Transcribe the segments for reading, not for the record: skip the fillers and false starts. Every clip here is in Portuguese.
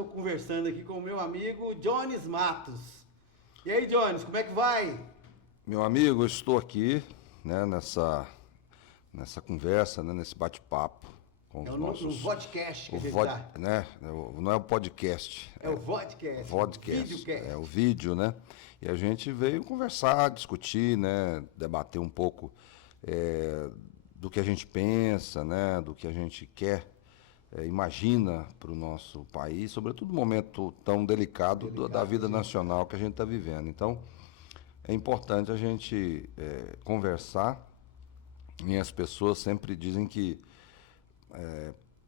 estou conversando aqui com o meu amigo Jones Matos. E aí, Jones, como é que vai? Meu amigo, eu estou aqui, né, nessa conversa, né, nesse bate-papo com É os no nossos... vodcast que a gente tá. Né, não é o podcast, É o vodcast, o vodcast, é o videocast. vídeo, né? E a gente veio conversar, discutir, né, debater um pouco do que a gente pensa, né, do que a gente quer, imagina para o nosso país, sobretudo no momento tão delicado da Delicado que a vida gente tá. nacional que a gente está vivendo. Então, é importante a gente conversar, e as pessoas sempre dizem que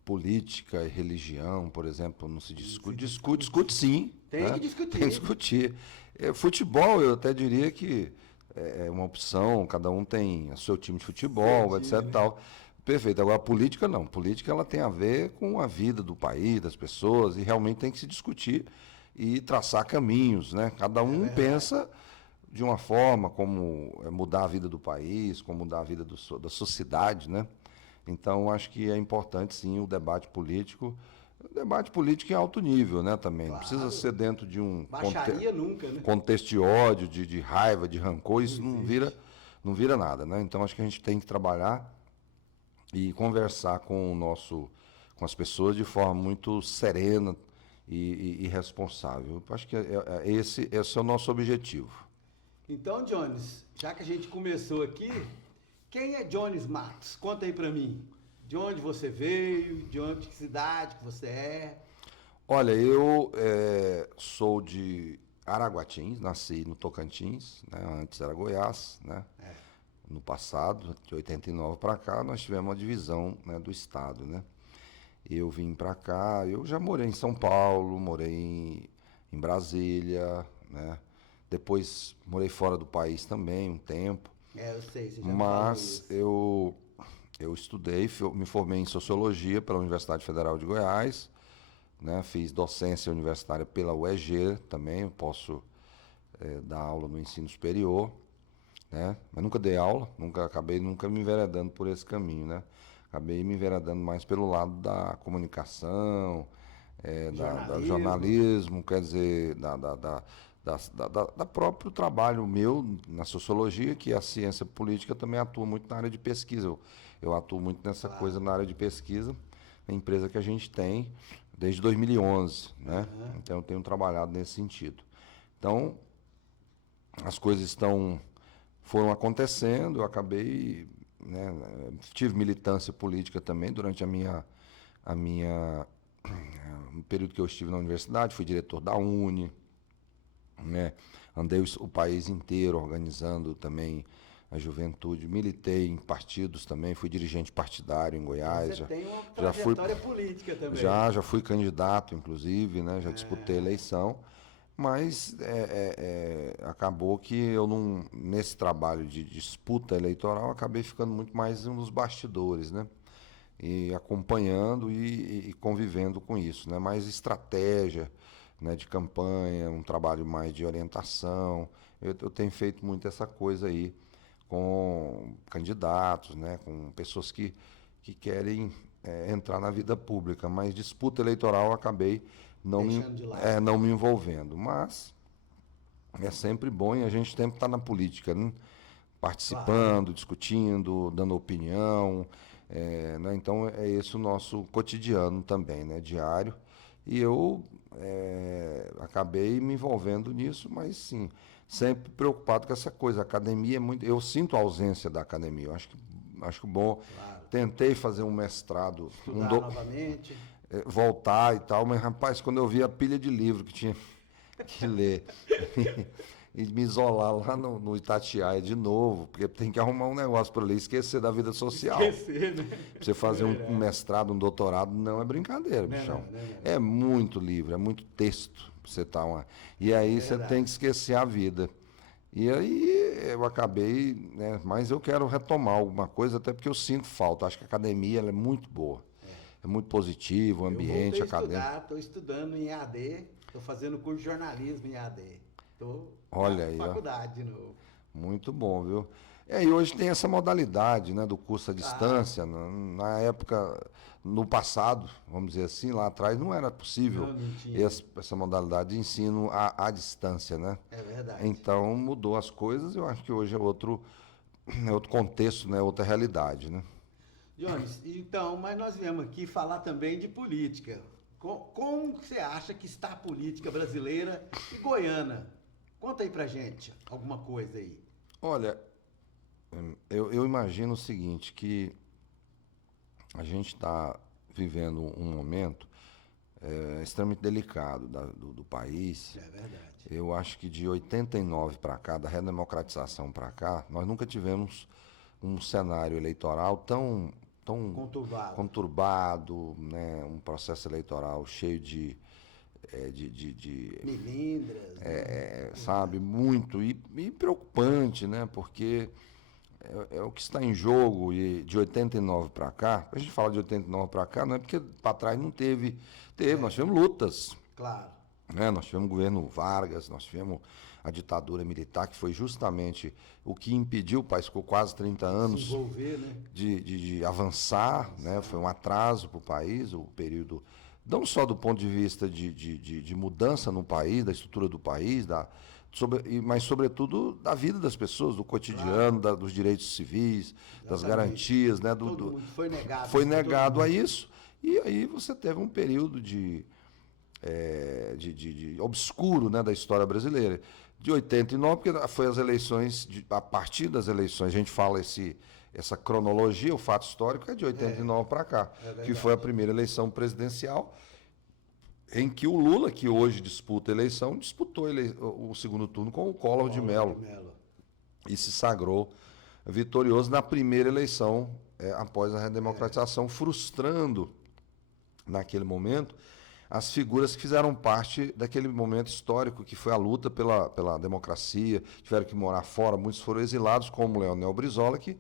política e religião, por exemplo, não se discute. Discute sim. Tem Né? que discutir. Tem que discutir. Futebol, eu até diria que é uma opção, cada um tem o seu time de futebol, Seu etc. time, né? Tal. Perfeito. Agora, a política não. Política ela tem a ver com a vida do país, das pessoas, e realmente tem que se discutir e traçar caminhos. Né? Cada um verdade. pensa de uma forma como mudar a vida do país, como mudar a vida da sociedade, né? Então, acho que é importante, sim, o debate político. O debate político em alto nível, né, também. Não precisa Claro. ser dentro de um Baixaria nunca, né? contexto de ódio, de raiva, de rancor. Isso Não existe. não vira nada, né? Então, acho que a gente tem que trabalhar e conversar com as pessoas de forma muito serena e responsável. Eu acho que esse é o nosso objetivo. Então, Jones, já que a gente começou aqui, quem é Jones Matos? Conta aí pra mim. De onde você veio, que cidade que você é. Olha, eu sou de Araguatins, nasci no Tocantins, né? Antes era Goiás, né? No passado, de 89 para cá, nós tivemos uma divisão, né, do estado, né? Eu vim para cá, eu já morei em São Paulo, morei em Brasília, né? Depois morei fora do país também um tempo, É, eu sei, você já me falou mas isso. eu estudei, me formei em Sociologia pela Universidade Federal de Goiás, né? Fiz docência universitária pela UEG também, eu posso dar aula no ensino superior, né? Mas nunca dei aula, acabei nunca me enveredando por esse caminho, né? Acabei me enveredando mais pelo lado da comunicação, da Jornalismo. jornalismo, quer dizer, da próprio trabalho meu na sociologia, que a ciência política também atua muito na área de pesquisa. Eu atuo muito nessa coisa na área de pesquisa, a empresa que a gente tem desde 2011, né? Então eu tenho trabalhado nesse sentido. Então, as coisas foram acontecendo, eu acabei, né, tive militância política também durante no período que eu estive na universidade, fui diretor da Uni, né, andei o país inteiro organizando também a juventude, militei em partidos também, fui dirigente partidário em Goiás, Você tem uma já fui, trajetória política também. já fui candidato, inclusive, né, já disputei a eleição. Mas acabou que eu não, nesse trabalho de disputa eleitoral, acabei ficando muito mais nos bastidores, né? E acompanhando e convivendo com isso, né? Mais estratégia, né, de campanha, um trabalho mais de orientação. Eu tenho feito muito essa coisa aí com candidatos, né? Com pessoas que querem entrar na vida pública, mas disputa eleitoral eu acabei Deixando de lado. não me envolvendo. Mas é sempre bom e a gente sempre está na política, né? Claro. Participando, discutindo, dando opinião. Né? Então é esse o nosso cotidiano também, né? Diário. E eu acabei me envolvendo nisso, mas sim, sempre preocupado com essa coisa. A academia é muito. Eu sinto a ausência da academia. Eu acho bom. Claro. Tentei fazer um mestrado, Estudar novamente. voltar e tal, mas rapaz, quando eu vi a pilha de livro que tinha que ler e me isolar lá no Itatiaia de novo, porque tem que arrumar um negócio para ler, esquecer da vida social. Esquecer, né? Pra você fazer um mestrado, um doutorado, não é brincadeira, bichão. É muito livro, é muito texto pra você estar uma. E aí você tem que esquecer a vida. E aí eu acabei, né, mas eu quero retomar alguma coisa, até porque eu sinto falta. Acho que a academia ela é muito boa. É muito positivo, o Eu voltei ambiente a acadêmico. estudar, estou estudando em AD, estou fazendo curso de jornalismo em AD. Estou na Olha aí, ó. faculdade de novo. Muito bom, viu? E hoje tem essa modalidade, né, do curso à Ah, distância. Na época, no passado, vamos dizer assim, lá atrás, não era possível não tinha. essa modalidade de ensino à distância, né? É verdade. Então mudou as coisas. Eu acho que hoje é outro contexto, né, outra realidade, né? Jones, então, mas nós viemos aqui falar também de política. Como que você acha que está a política brasileira e goiana? Conta aí pra gente alguma coisa aí. Olha, eu imagino o seguinte, que a gente está vivendo um momento extremamente delicado do país. É verdade. Eu acho que de 89 para cá, da redemocratização para cá, nós nunca tivemos um cenário eleitoral tão Conturbado. conturbado, né? Um processo eleitoral cheio de Milindras, né? sabe, muito e preocupante, né? Porque é o que está em jogo e de 89 para cá. A gente fala de 89 para cá, não é porque para trás não teve, nós tivemos lutas, Claro. né? Nós tivemos o governo Vargas, nós tivemos a ditadura militar, que foi justamente o que impediu, o país ficou quase 30 Se anos envolver, né? de avançar, né? Foi um atraso para o país, o período, não só do ponto de vista de mudança no país, da estrutura do país, mas sobretudo da vida das pessoas, do cotidiano, dos direitos civis, das Exatamente. garantias, né? Todo mundo foi negado. Foi isso pra todo negado a mundo. isso, e aí você teve um período de obscuro, né, da história brasileira. De 89, porque foi as eleições, a partir das eleições, a gente fala essa cronologia, o fato histórico é de 89 para cá, que foi a primeira eleição presidencial, em que o Lula, que hoje disputa a eleição, disputou o segundo turno com o Collor de Mello e se sagrou vitorioso na primeira eleição após a redemocratização, frustrando, naquele momento, as figuras que fizeram parte daquele momento histórico, que foi a luta pela democracia, tiveram que morar fora, muitos foram exilados, como Leonel Brizola, que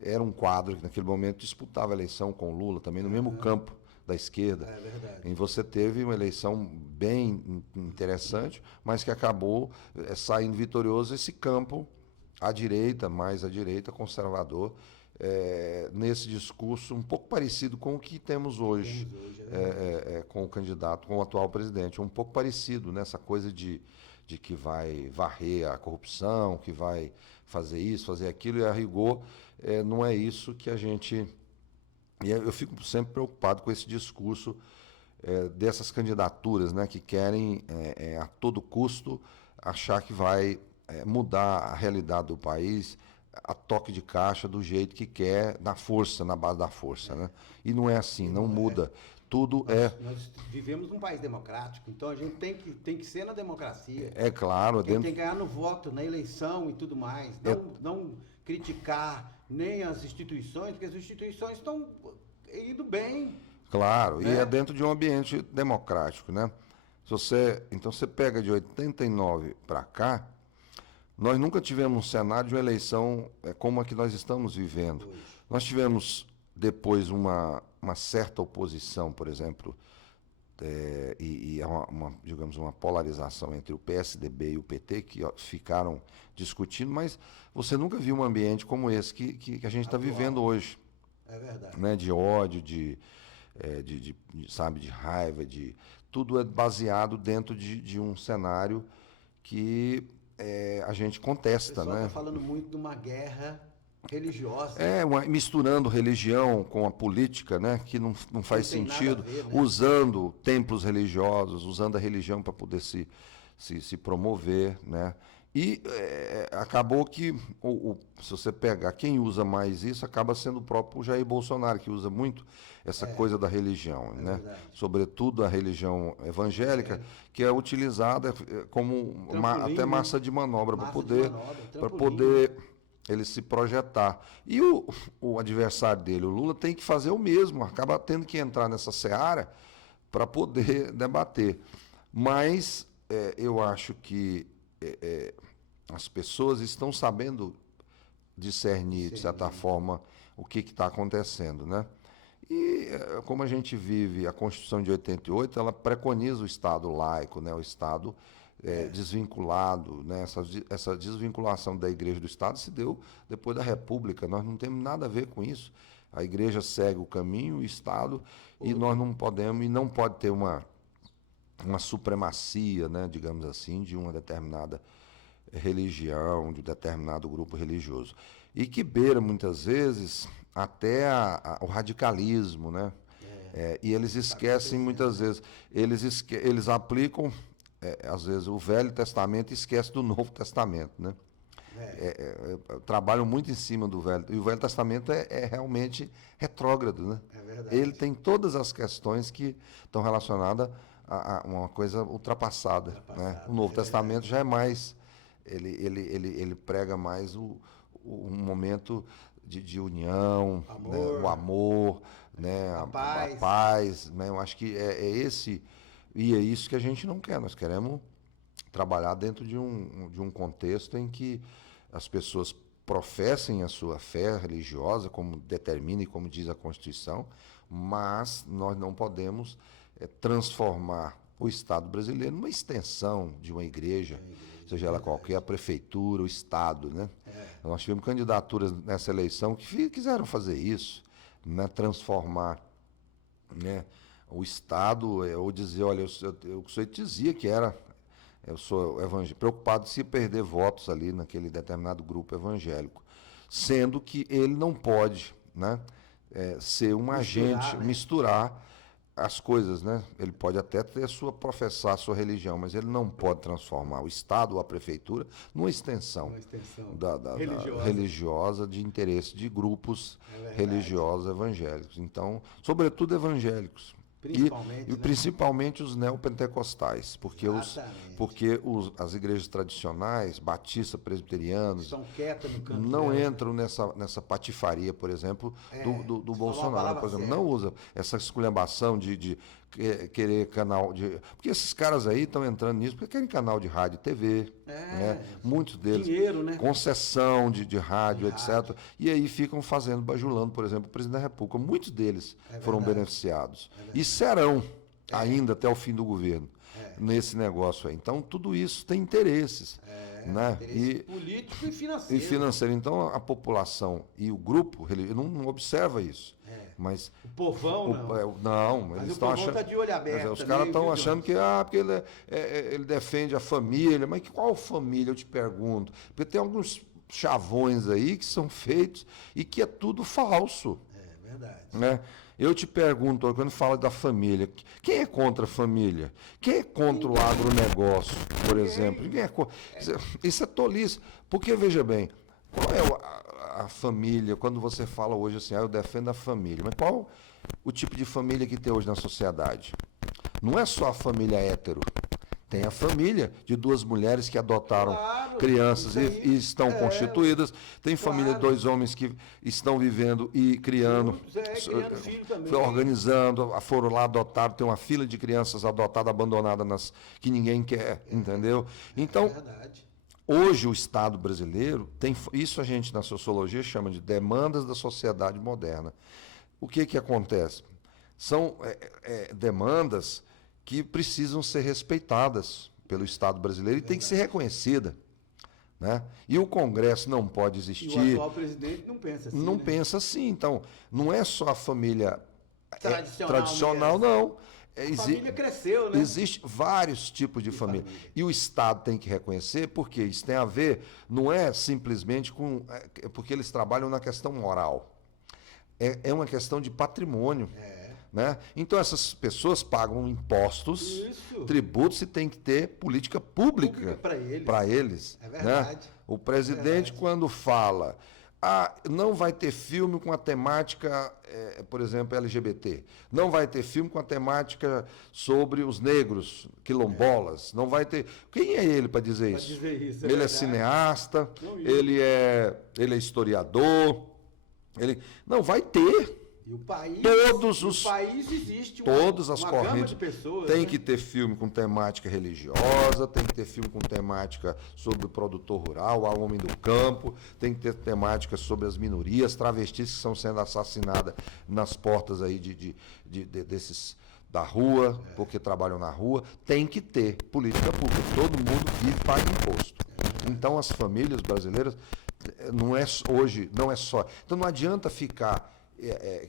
era um quadro que naquele momento disputava a eleição com o Lula, também no mesmo campo da esquerda. É verdade. E você teve uma eleição bem interessante, mas que acabou saindo vitorioso esse campo à direita, mais à direita, conservador, nesse discurso um pouco parecido com o que temos hoje, com o candidato, com o atual presidente. Um pouco parecido nessa coisa de que vai varrer a corrupção, que vai fazer isso, fazer aquilo, e a rigor não é isso que a gente... E eu fico sempre preocupado com esse discurso dessas candidaturas, né, que querem, a todo custo, achar que vai mudar a realidade do país a toque de caixa do jeito que quer, na força, na base da força, né? E não é assim, não muda. Tudo Nós vivemos num país democrático, então a gente tem que ser na democracia. claro, Quem tem que ganhar no voto, na eleição e tudo mais. Não criticar nem as instituições, porque as instituições estão indo bem. claro, e né? é dentro de um ambiente democrático, né? Então você pega de 89 para cá, nós nunca tivemos um cenário de uma eleição como a que nós estamos vivendo. Nós tivemos depois uma certa oposição, por exemplo, digamos, uma polarização entre o PSDB e o PT, que ficaram discutindo, mas você nunca viu um ambiente como esse que a gente está vivendo hoje. É verdade. Né? De ódio, sabe, de raiva, tudo é baseado dentro de um cenário que a gente O contesta, pessoal né? está falando muito de uma guerra religiosa. Misturando religião com a política, né? Que não faz tem nada a sentido, ver, né? usando templos religiosos, usando a religião para poder se promover, né? E acabou que, se você pegar quem usa mais isso, acaba sendo o próprio Jair Bolsonaro, que usa muito essa coisa da religião, né? verdade. Sobretudo a religião evangélica, que é utilizada como Trampolim, até né? massa de manobra para Massa de poder, manobra, para trampolim. poder ele se projetar. E o adversário dele, o Lula, tem que fazer o mesmo, acaba tendo que entrar nessa seara para poder debater. Mas eu acho que as pessoas estão sabendo discernir, de certa forma, o que está acontecendo, né? E como a gente vive, a Constituição de 88, ela preconiza o Estado laico, né? O Estado desvinculado, né? Essa desvinculação da igreja do Estado se deu depois da República. Nós não temos nada a ver com isso. A igreja segue o caminho, o Estado, e nós não podemos, e não pode ter uma supremacia, né, digamos assim, de uma determinada religião, de um determinado grupo religioso. E que beira, muitas vezes, até o radicalismo, né? E eles esquecem, muitas vezes, eles aplicam, às vezes, o Velho Testamento e esquecem do Novo Testamento, né? Trabalham muito em cima do Velho. E o Velho Testamento é realmente retrógrado, né? É verdade. Ele tem todas as questões que estão relacionadas a uma coisa ultrapassada, né? O Novo Testamento já é mais... Ele prega mais um momento de união, Amor. né? O amor, né? A paz. A paz, né? Eu acho que é esse... E é isso que a gente não quer. Nós queremos trabalhar dentro de um contexto em que as pessoas professem a sua fé religiosa, como determina e como diz a Constituição, mas nós não podemos transformar o Estado brasileiro numa extensão de uma igreja, seja ela qualquer, a prefeitura, o Estado, né? Nós tivemos candidaturas nessa eleição que quiseram fazer isso, né? Transformar, né, o Estado, ou dizer, olha, o senhor dizia que eu sou evangélico, preocupado se perder votos ali naquele determinado grupo evangélico, sendo que ele não pode, né, ser um agente, né? misturar as coisas, né? Ele pode até professar a sua religião, mas ele não pode transformar o Estado ou a prefeitura numa extensão, da religiosa de interesse de grupos religiosos evangélicos. Então, sobretudo evangélicos. Principalmente os neopentecostais, porque as igrejas tradicionais, batistas, presbiterianos, estão quietas no canto não delas, entram nessa patifaria, por exemplo, do Bolsonaro, por exemplo. certa. Não usa essa esculhambação de querer canal de... Porque esses caras aí estão entrando nisso porque querem canal de rádio e TV, né? Muitos deles, dinheiro, né? concessão de rádio, etc. E aí ficam bajulando, por exemplo, o presidente da República. Muitos deles foram beneficiados. E serão ainda até o fim do governo nesse negócio aí. Então, tudo isso tem interesses. Né? Interesse político e financeiro. E financeiro. Então, a população e o grupo não observa isso. Mas o povão, não. Eles estão achando. Tá de olho aberto. Os caras estão achando que porque ele defende a família. Mas qual família, eu te pergunto? Porque tem alguns chavões aí que são feitos e que é tudo falso. É verdade. Né? Eu te pergunto, quando fala da família, quem é contra a família? Quem é contra o agronegócio, por exemplo? Quem é contra? Isso é tolice. Porque, veja bem, qual é a família, quando você fala hoje assim, eu defendo a família, mas qual o tipo de família que tem hoje na sociedade? Não é só a família hétero. Tem a família de duas mulheres que adotaram crianças e estão constituídas. Tem família de dois homens que estão vivendo e criando filho também. Organizando, foram lá adotar, tem uma fila de crianças adotadas, abandonadas, que ninguém quer, entendeu? Então, hoje o Estado brasileiro tem, isso a gente na sociologia chama de demandas da sociedade moderna. O que acontece? São demandas que precisam ser respeitadas pelo Estado brasileiro e tem que ser reconhecida. Né? E o Congresso não pode existir. E o atual presidente não pensa assim. Não pensa assim. Então, não é só a família tradicional não. A família cresceu, né? Existem vários tipos de família. E o Estado tem que reconhecer, porque isso tem a ver, não é simplesmente porque eles trabalham na questão moral. É uma questão de patrimônio. Né? Então, essas pessoas pagam impostos, tributos, e tem que ter política pública para eles. É verdade. Né? O presidente, quando fala, não vai ter filme com a temática, por exemplo, LGBT, não vai ter filme com a temática sobre os negros, quilombolas, não vai ter... Quem é ele para dizer isso? Ele é cineasta, ele é historiador. Não, vai ter. E o país, país existe todas as correntes de pessoas, tem que ter filme com temática religiosa, tem que ter filme com temática sobre o produtor rural, o homem do campo, tem que ter temática sobre as minorias, travestis que estão sendo assassinadas nas portas aí da rua, porque trabalham na rua, tem que ter política pública. Todo mundo vive e paga imposto. Então, as famílias brasileiras, hoje, não é só... Então, não adianta ficar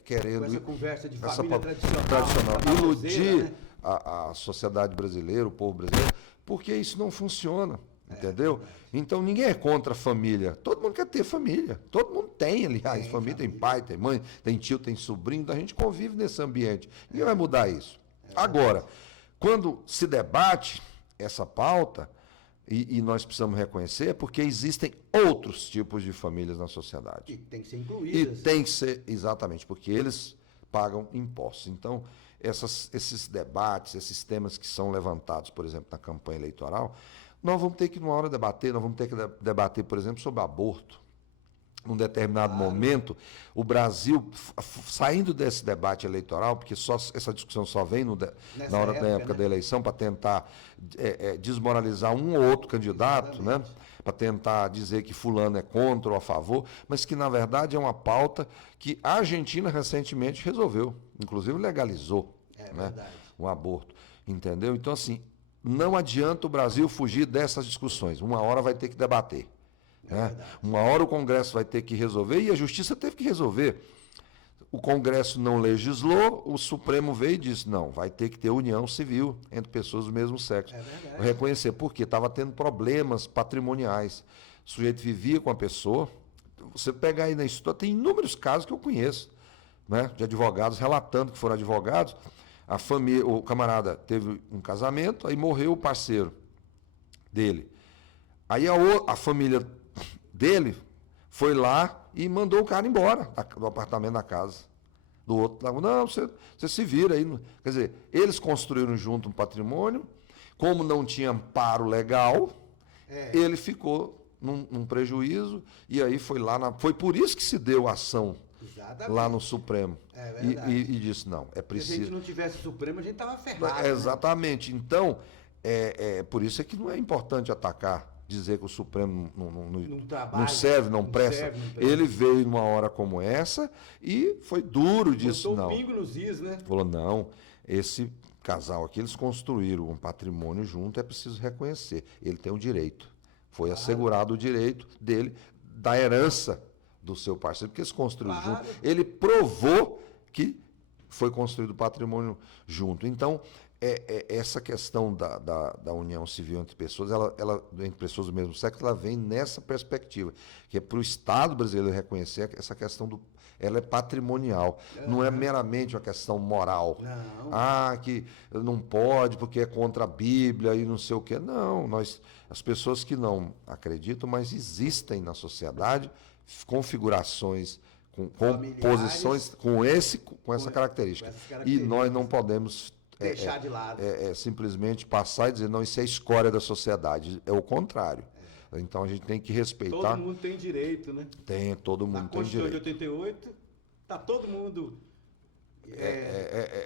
querendo... Com essa conversa de essa família tradicional. Iludir, né? a sociedade brasileira, o povo brasileiro, porque isso não funciona, entendeu? Então, ninguém é contra a família. Todo mundo quer ter família. Todo mundo tem, aliás, família. Tem pai, tem mãe, tem tio, tem sobrinho. Então, a gente convive nesse ambiente. Ninguém vai mudar isso. Agora, quando se debate essa pauta, e nós precisamos reconhecer, porque existem outros tipos de famílias na sociedade. E tem que ser E incluídas. tem que ser, exatamente, porque eles pagam impostos. Então, esses debates, esses temas que são levantados, por exemplo, na campanha eleitoral, nós vamos ter que, numa hora, debater, nós vamos ter que debater, por exemplo, sobre aborto. Num determinado momento, o Brasil, saindo desse debate eleitoral, porque essa discussão só vem na época da eleição, para tentar desmoralizar um ou outro candidato, né? Para tentar dizer que fulano é contra ou a favor, mas que, na verdade, é uma pauta que a Argentina recentemente resolveu, inclusive legalizou, né, o aborto, entendeu? Então, assim, não adianta o Brasil fugir dessas discussões, uma hora vai ter que debater. Uma hora o Congresso vai ter que resolver, e a Justiça teve que resolver. O Congresso não legislou, o Supremo veio e disse, não, vai ter que ter união civil entre pessoas do mesmo sexo. Reconhecer, porque estava tendo problemas patrimoniais. O sujeito vivia com a pessoa, você pega aí na história, tem inúmeros casos que eu conheço, né, de advogados relatando que foram advogados, a família, o camarada teve um casamento, aí morreu o parceiro dele. Aí a família dele foi lá e mandou o cara embora do apartamento da casa. Do outro, não, você se vira aí. Quer dizer, eles construíram junto um patrimônio, como não tinha amparo legal, ele ficou num prejuízo, e aí foi lá, foi por isso que se deu a ação lá no Supremo. E disse, não, é preciso... Se a gente não tivesse Supremo, a gente estava ferrado. Exatamente. Né? Então, por isso é que não é importante atacar, dizer que o Supremo não serve, não presta. Ele veio numa hora como essa e foi duro disso. Botou um pingo nos is, né? Falou, não, esse casal aqui, eles construíram um patrimônio junto, é preciso reconhecer. Ele tem o direito. Foi assegurado o direito dele, da herança do seu parceiro, porque eles construíram junto. Ele provou que foi construído o patrimônio junto. Então, essa questão da união civil entre pessoas, entre pessoas do mesmo sexo, ela vem nessa perspectiva, que é para o Estado brasileiro reconhecer essa questão ela é patrimonial, não é meramente uma questão moral. Não. Que não pode porque é contra a Bíblia e não sei o quê. Não, as pessoas que não acreditam, mas existem na sociedade configurações, composições com essa característica. E nós não podemos deixar de lado. Simplesmente passar e dizer, não, isso é a escória da sociedade. É o contrário. Então a gente tem que respeitar. Todo mundo tem direito, né? Todo mundo tem direito. Na Constituição de 88, está todo mundo...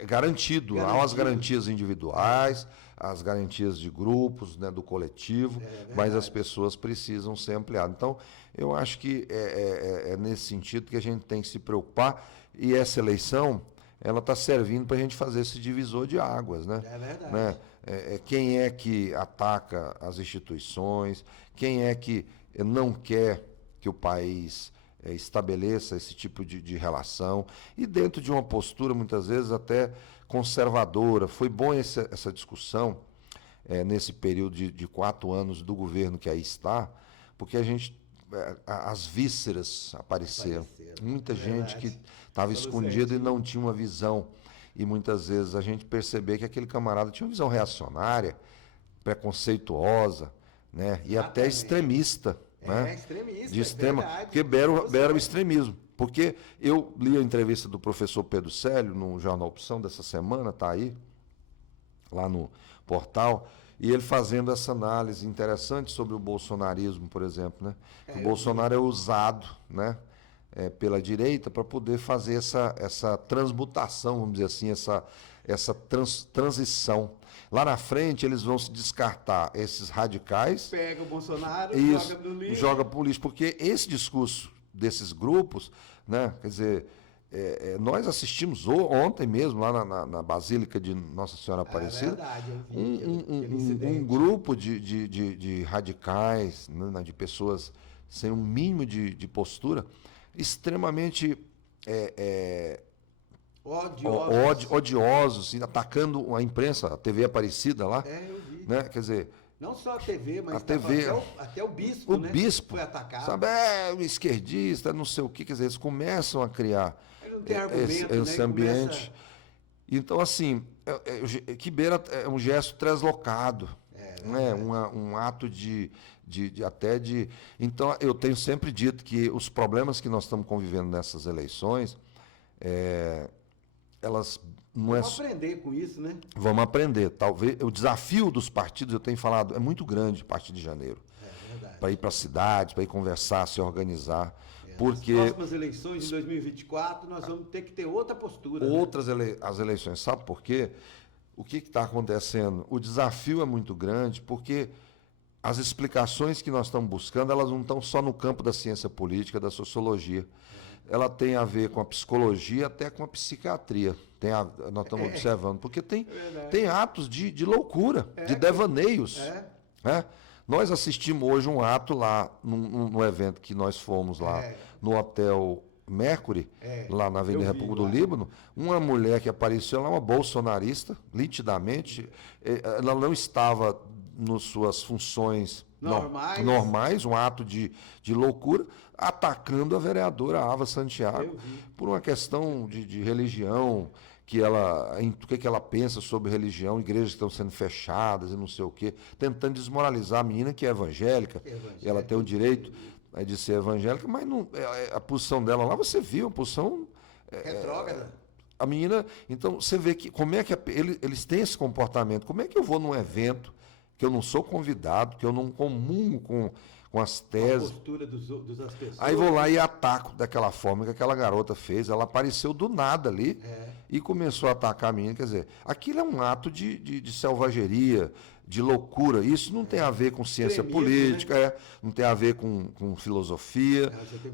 Garantido. Há as garantias individuais, as garantias de grupos, né, do coletivo, mas as pessoas precisam ser ampliadas. Então, eu acho que é nesse sentido que a gente tem que se preocupar, e essa eleição, ela está servindo para a gente fazer esse divisor de águas, né? É verdade. Né? Quem é que ataca as instituições, quem é que não quer que o país estabeleça esse tipo de relação, e dentro de uma postura, muitas vezes, até conservadora. Foi bom essa discussão nesse período de 4 anos do governo que aí está, porque as vísceras apareceram. Muita gente que estava escondida e não tinha uma visão. E muitas vezes a gente percebeu que aquele camarada tinha uma visão reacionária, preconceituosa, né? E até extremista. Né? Extremista. De extrema, porque beira o extremismo. Porque eu li a entrevista do professor Pedro Célio no Jornal Opção dessa semana, está aí, lá no portal, e ele fazendo essa análise interessante sobre o bolsonarismo, por exemplo, né? O Bolsonaro é usado, né, pela direita para poder fazer essa transmutação, vamos dizer assim, essa transição. Lá na frente, eles vão se descartar esses radicais. Pega o Bolsonaro, joga no lixo. Joga pro lixo, porque esse discurso desses grupos, né, quer dizer, nós assistimos ontem mesmo, lá na Basílica de Nossa Senhora Aparecida, verdade, eu vi aquele um incidente. grupo de radicais, né, de pessoas sem um mínimo de postura, extremamente odiosos, assim, atacando a imprensa, a TV Aparecida lá. Eu vi. Né? Quer dizer, Não só a TV, mas a TV, até o bispo, o né? bispo, Foi atacado. sabe, o esquerdista, não sei o quê, quer dizer, eles começam a criar Ele não tem argumento, esse né? ambiente. Então, assim, que beira é um gesto translocado, né? Um ato até de... Então, eu tenho sempre dito que os problemas que nós estamos convivendo nessas eleições, elas não Vamos aprender com isso, né? Vamos aprender. Talvez o desafio dos partidos, eu tenho falado, é muito grande a partir de janeiro. Para ir para a cidade, para ir conversar, se organizar. Porque nas próximas eleições de 2024, nós vamos ter que ter outra postura. As eleições, sabe por quê? O que está acontecendo? O desafio é muito grande porque as explicações que nós estamos buscando, elas não estão só no campo da ciência política, da sociologia. Ela tem a ver com a psicologia, até com a psiquiatria. Nós estamos observando, porque tem atos de loucura, de devaneios. Né? Nós assistimos hoje um ato lá, no evento que nós fomos lá, no Hotel Mercury, lá na Avenida República do Líbano, uma mulher que apareceu lá, uma bolsonarista, nitidamente, ela não estava nas suas funções normais, um ato de loucura, atacando a vereadora Ava Santiago por uma questão de religião, o que ela pensa sobre religião, igrejas que estão sendo fechadas e não sei o quê, tentando desmoralizar a menina que é evangélica, e ela tem o direito de ser evangélica, mas não, a posição dela lá, você viu, a posição... retrógrada. A menina... Então, você vê que como é que eles têm esse comportamento. Como é que eu vou num evento que eu não sou convidado, que eu não comungo com as teses. A postura das pessoas. Aí vou lá e ataco daquela forma que aquela garota fez. Ela apareceu do nada ali e começou a atacar a menina. Quer dizer, aquilo é um ato de selvageria, de loucura. Isso não tem a ver com ciência política, né? Não tem a ver com filosofia,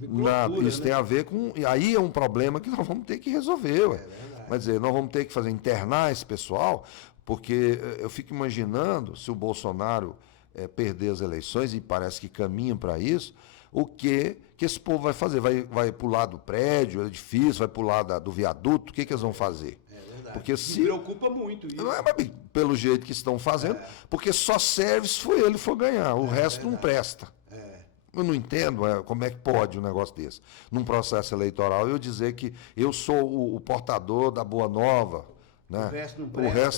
nada. Isso tem a ver com... E aí é um problema que nós vamos ter que resolver. Quer dizer, nós vamos ter que internar esse pessoal, porque eu fico imaginando, se o Bolsonaro perder as eleições, e parece que caminha para isso, o que esse povo vai fazer? Vai pular do prédio, do edifício, vai pular do viaduto? O que eles vão fazer? Porque me preocupa muito isso. Não é pelo jeito que estão fazendo, porque só serve se ele for ganhar, o resto não presta. Eu não entendo como é que pode um negócio desse. Num processo eleitoral, eu dizer que eu sou o portador da boa nova, né? O resto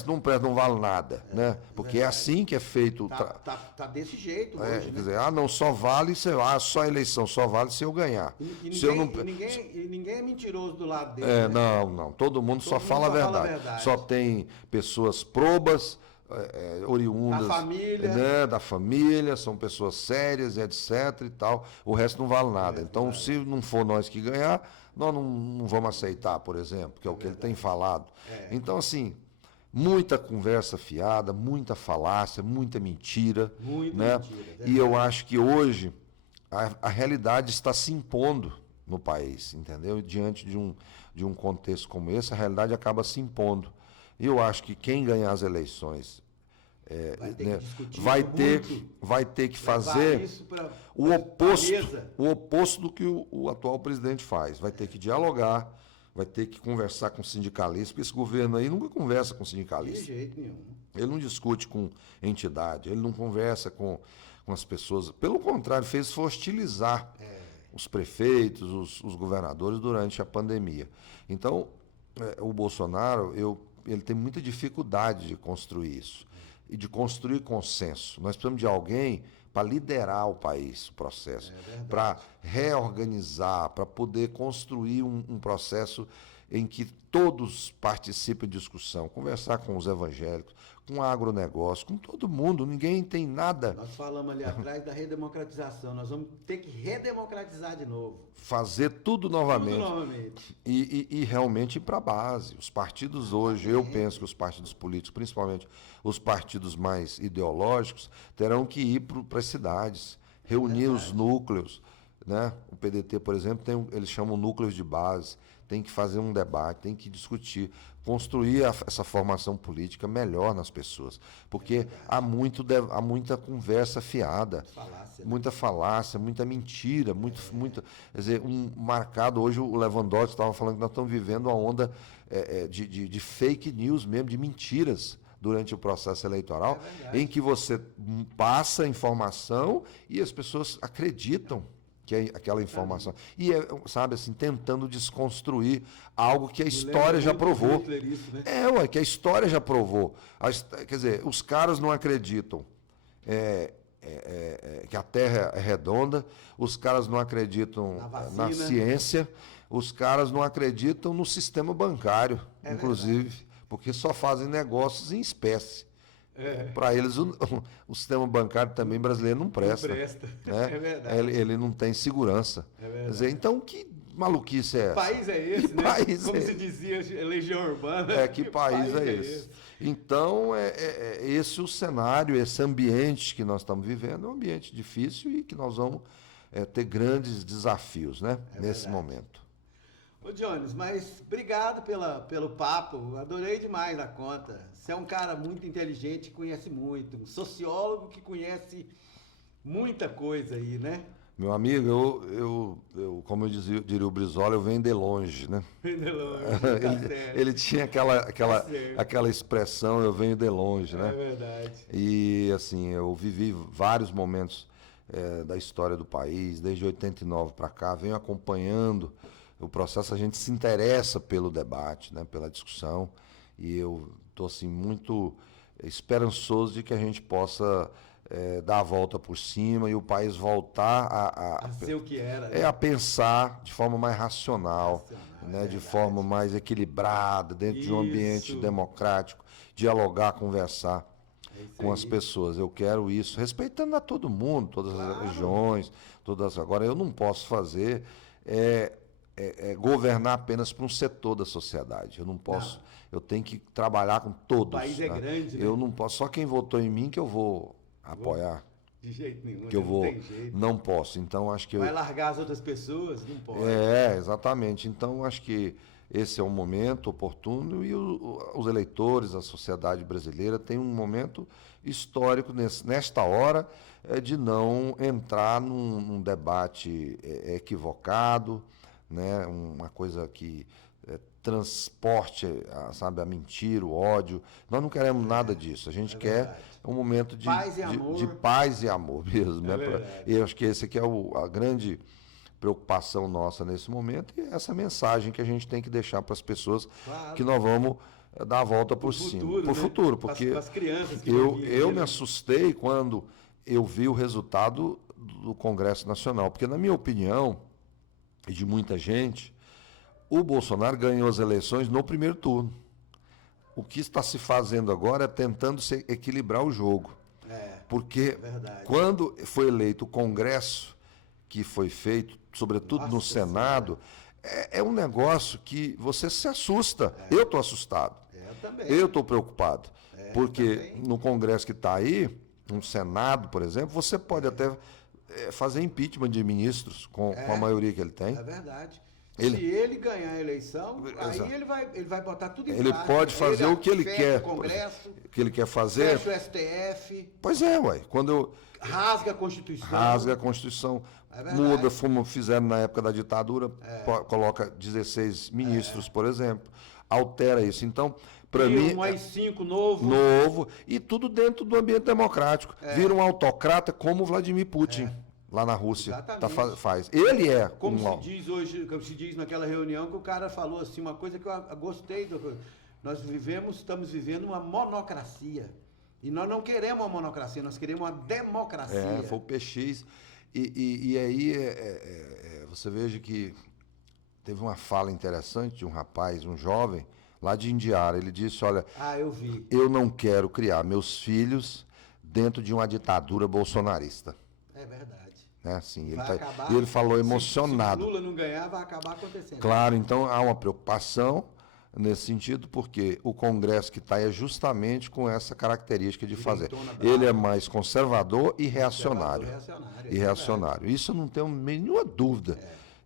não presta, não vale nada, né? Porque é assim que é feito. Tá desse jeito hoje, quer dizer, não só vale só a eleição, só vale se eu ganhar. Ninguém é mentiroso do lado dele. Né? Não. Todo mundo só fala a verdade. Só tem pessoas probas, oriundas da família. Né? Da família, são pessoas sérias, etc. e tal. O resto não vale nada. Então, se não for nós que ganhar, nós não vamos aceitar, por exemplo, que é o que ele tem falado. Então, assim, muita conversa fiada, muita falácia, muita mentira. Né? E eu acho que hoje a realidade está se impondo no país, entendeu? Diante de um contexto como esse, a realidade acaba se impondo. E eu acho que quem ganhar as eleições vai ter que fazer o oposto do que o atual presidente faz. Vai ter que dialogar, vai ter que conversar com sindicalistas, porque esse governo aí nunca conversa com sindicalistas. De jeito nenhum. Ele não discute com entidade, ele não conversa com as pessoas. Pelo contrário, fez hostilizar os prefeitos, os governadores durante a pandemia. Então, o Bolsonaro, ele tem muita dificuldade de construir isso e de construir consenso. Nós precisamos de alguém para liderar o país, o processo, para reorganizar, para poder construir um processo em que todos participem de discussão, conversar com os evangélicos, com o agronegócio, com todo mundo, ninguém tem nada. Nós falamos ali atrás da redemocratização, nós vamos ter que redemocratizar de novo. Fazer tudo novamente. E realmente ir para a base. Os partidos hoje, eu penso que os partidos políticos, principalmente os partidos mais ideológicos, terão que ir para as cidades, reunir os núcleos. Né? O PDT, por exemplo, eles chamam núcleos de base. tem que fazer um debate, tem que discutir, construir essa formação política melhor nas pessoas. Porque há muita conversa fiada, Falácia, né? muita falácia, muita mentira, muito, quer dizer, marcado hoje, o Lewandowski estava falando que nós estamos vivendo uma onda de fake news mesmo, de mentiras durante o processo eleitoral, em que você passa informação e as pessoas acreditam que é aquela informação. E, sabe, assim, tentando desconstruir algo que a história já provou. Isso, né? Que a história já provou. Quer dizer, os caras não acreditam que a Terra é redonda, os caras não acreditam na ciência, os caras não acreditam no sistema bancário, inclusive, porque só fazem negócios em espécie. Para eles, o sistema bancário também brasileiro não presta. Não presta. Né? É verdade. Ele não tem segurança. Quer dizer, então, que maluquice é essa? Que país é esse, né? Como se dizia, Legião Urbana. Que país é esse? Então, esse o cenário, esse ambiente que nós estamos vivendo é um ambiente difícil e que nós vamos ter grandes desafios, né? Nesse momento. Ô, Jones, mas obrigado pelo papo, adorei demais a conta. Você é um cara muito inteligente, conhece muito, um sociólogo que conhece muita coisa aí, né? Meu amigo, eu como eu diria o Brizola, eu venho de longe, né? Vem de longe, ele tinha aquela expressão, eu venho de longe, né? É verdade. E, assim, eu vivi vários momentos da história do país, desde 89 para cá, venho acompanhando o processo, a gente se interessa pelo debate, né, pela discussão, e eu estou assim, muito esperançoso de que a gente possa dar a volta por cima e o país voltar a ser o que era. Né? A pensar de forma mais racional, né, de forma mais equilibrada, dentro de um ambiente democrático, dialogar, conversar com as pessoas. Eu quero isso, respeitando a todo mundo, todas as regiões, Agora, eu não posso fazer governar apenas para um setor da sociedade. Eu não posso. Eu tenho que trabalhar com todos. O país é grande, né? Eu não posso. Só quem votou em mim que eu vou apoiar. De jeito nenhum. Que eu vou. Não tem jeito. Não posso. Então acho que vai largar as outras pessoas? Não pode. Exatamente. Então acho que esse é um momento oportuno e os eleitores, a sociedade brasileira tem um momento histórico nesta hora de não entrar num debate equivocado, né? Uma coisa que transporte, sabe, a mentira, o ódio. Nós não queremos nada disso. A gente quer um momento de paz e amor mesmo. Né? E eu acho que esse aqui é a grande preocupação nossa nesse momento e essa mensagem que a gente tem que deixar para as pessoas que nós vamos dar a volta por cima. Por futuro, porque as crianças que eu me assustei quando eu vi o resultado do Congresso Nacional, porque na minha opinião, e de muita gente, o Bolsonaro ganhou as eleições no primeiro turno. O que está se fazendo agora é tentando equilibrar o jogo. Porque quando foi eleito o Congresso, que foi feito, sobretudo no Senado, é um negócio que você se assusta. Eu estou assustado. Eu estou preocupado. Porque no Congresso que está aí, no Senado, por exemplo, você pode até fazer impeachment de ministros com a maioria que ele tem. É verdade. Se ele ganhar a eleição, aí ele vai botar tudo em prática. Ele pode fazer o que ele quer. O que ele quer fazer. Fecha o STF. Pois rasga a Constituição. Rasga a Constituição. Muda, como fizeram na época da ditadura, coloca 16 ministros, por exemplo. Altera isso. Então, para mim. Um AI-5 novo. Novo. E tudo dentro do ambiente democrático. Vira um autocrata como Vladimir Putin. Lá na Rússia, faz. Ele é. Como se diz hoje, como se diz naquela reunião, que o cara falou assim, uma coisa que eu gostei. Nós estamos vivendo uma monocracia. E nós não queremos uma monocracia, nós queremos uma democracia. Foi o PX. E aí você veja que teve uma fala interessante de um rapaz, um jovem, lá de Indiara. Ele disse, olha, eu vi. Eu não quero criar meus filhos dentro de uma ditadura bolsonarista. É verdade. Assim, ele falou emocionado. Se Lula não ganhar, vai acabar acontecendo. Claro, então há uma preocupação nesse sentido, porque o Congresso que está é justamente com essa característica de fazer. Ele é mais conservador e reacionário. Isso eu não tenho nenhuma dúvida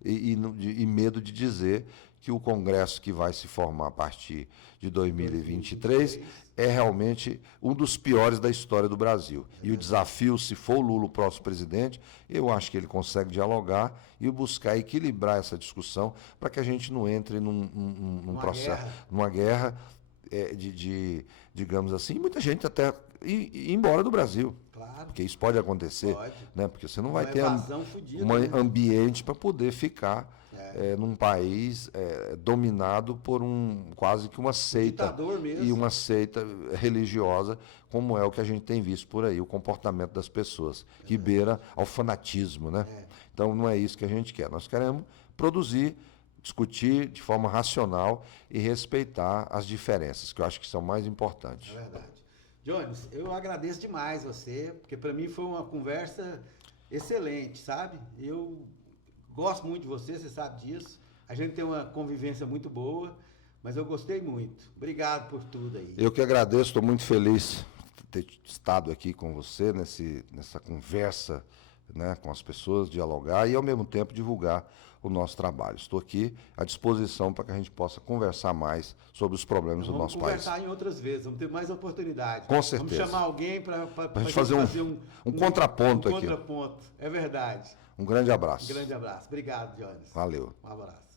e medo de dizer que o Congresso que vai se formar a partir de 2023 é realmente um dos piores da história do Brasil. E o desafio, se for o Lula o próximo presidente, eu acho que ele consegue dialogar e buscar equilibrar essa discussão para que a gente não entre num processo, numa guerra digamos assim, muita gente até ir embora do Brasil. Claro. Porque isso pode acontecer, Pode. né? Porque você não Uma vai ter evasão fudida, um né? ambiente para poder ficar num país dominado por quase que uma seita ditador mesmo. e uma seita religiosa, como é o que a gente tem visto por aí, o comportamento das pessoas, que beira ao fanatismo, né? Então não é isso que a gente quer. Nós queremos produzir, discutir de forma racional e respeitar as diferenças, que eu acho que são mais importantes. É verdade. Jones, eu agradeço demais você, porque para mim foi uma conversa excelente, sabe? Eu gosto muito de você, você sabe disso. A gente tem uma convivência muito boa, mas eu gostei muito. Obrigado por tudo aí. Eu que agradeço, estou muito feliz de ter estado aqui com você nessa conversa, né, com as pessoas, dialogar e, ao mesmo tempo, divulgar o nosso trabalho. Estou aqui à disposição para que a gente possa conversar mais sobre os problemas do nosso país. Vamos conversar em outras vezes, vamos ter mais oportunidade. Com certeza. Vamos chamar alguém para a gente fazer um contraponto aqui. É verdade. Um grande abraço. Um grande abraço. Obrigado, Jones. Valeu. Um abraço.